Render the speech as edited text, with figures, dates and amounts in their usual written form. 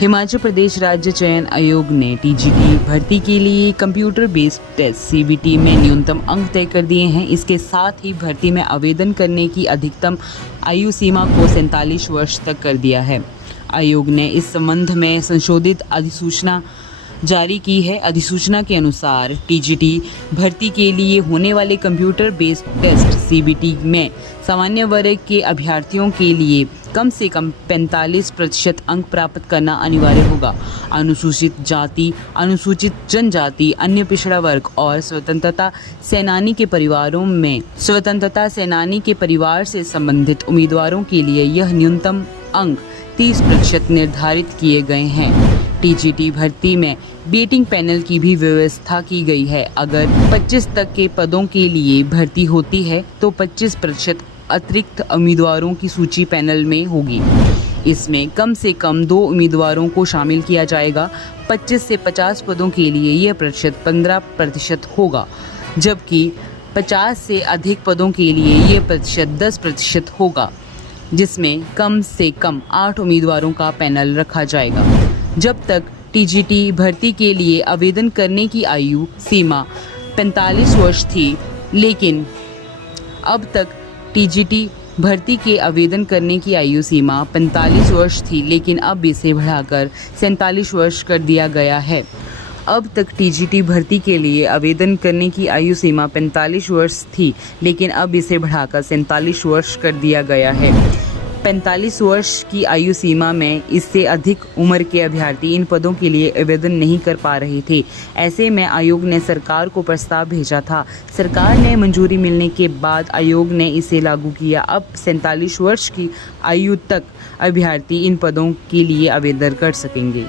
हिमाचल प्रदेश राज्य चयन आयोग ने टीजीटी भर्ती के लिए कंप्यूटर बेस्ड टेस्ट सीबीटी में न्यूनतम अंक तय कर दिए हैं। इसके साथ ही भर्ती में आवेदन करने की अधिकतम आयु सीमा को 47 वर्ष तक कर दिया है। आयोग ने इस संबंध में संशोधित अधिसूचना जारी की है। अधिसूचना के अनुसार टीजीटी भर्ती के लिए होने वाले कंप्यूटर बेस्ड टेस्ट सीबीटी में सामान्य वर्ग के अभ्यर्थियों के लिए कम से कम 45% अंक प्राप्त करना अनिवार्य होगा। अनुसूचित जाति, अनुसूचित जनजाति, अन्य पिछड़ा वर्ग और स्वतंत्रता सेनानी के परिवारों में स्वतंत्रता सेनानी के परिवार से संबंधित उम्मीदवारों के लिए यह न्यूनतम अंक 30% निर्धारित किए गए हैं। टीजीटी भर्ती में वेटिंग पैनल की भी व्यवस्था की गई है। अगर 25 तक के पदों के लिए भर्ती होती है तो 25% अतिरिक्त उम्मीदवारों की सूची पैनल में होगी। इसमें कम से कम 2 उम्मीदवारों को शामिल किया जाएगा। 25 से 50 पदों के लिए यह प्रतिशत 15% होगा, जबकि 50 से अधिक पदों के लिए यह प्रतिशत 10% होगा, जिसमें कम से कम 8 उम्मीदवारों का पैनल रखा जाएगा। जब तक टीजीटी भर्ती के लिए आवेदन करने की आयु सीमा 45 वर्ष थी, लेकिन अब तक टीजीटी भर्ती के आवेदन करने की आयु सीमा 45 वर्ष थी, लेकिन अब इसे बढ़ाकर 47 वर्ष कर दिया गया है। अब तक टीजीटी भर्ती के लिए आवेदन करने की आयु सीमा 45 वर्ष थी, लेकिन अब इसे बढ़ाकर 47 वर्ष कर दिया गया है। 45 वर्ष की आयु सीमा में इससे अधिक उम्र के अभ्यर्थी इन पदों के लिए आवेदन नहीं कर पा रहे थे। ऐसे में आयोग ने सरकार को प्रस्ताव भेजा था। सरकार ने मंजूरी मिलने के बाद आयोग ने इसे लागू किया। अब 47 वर्ष की आयु तक अभ्यर्थी इन पदों के लिए आवेदन कर सकेंगे।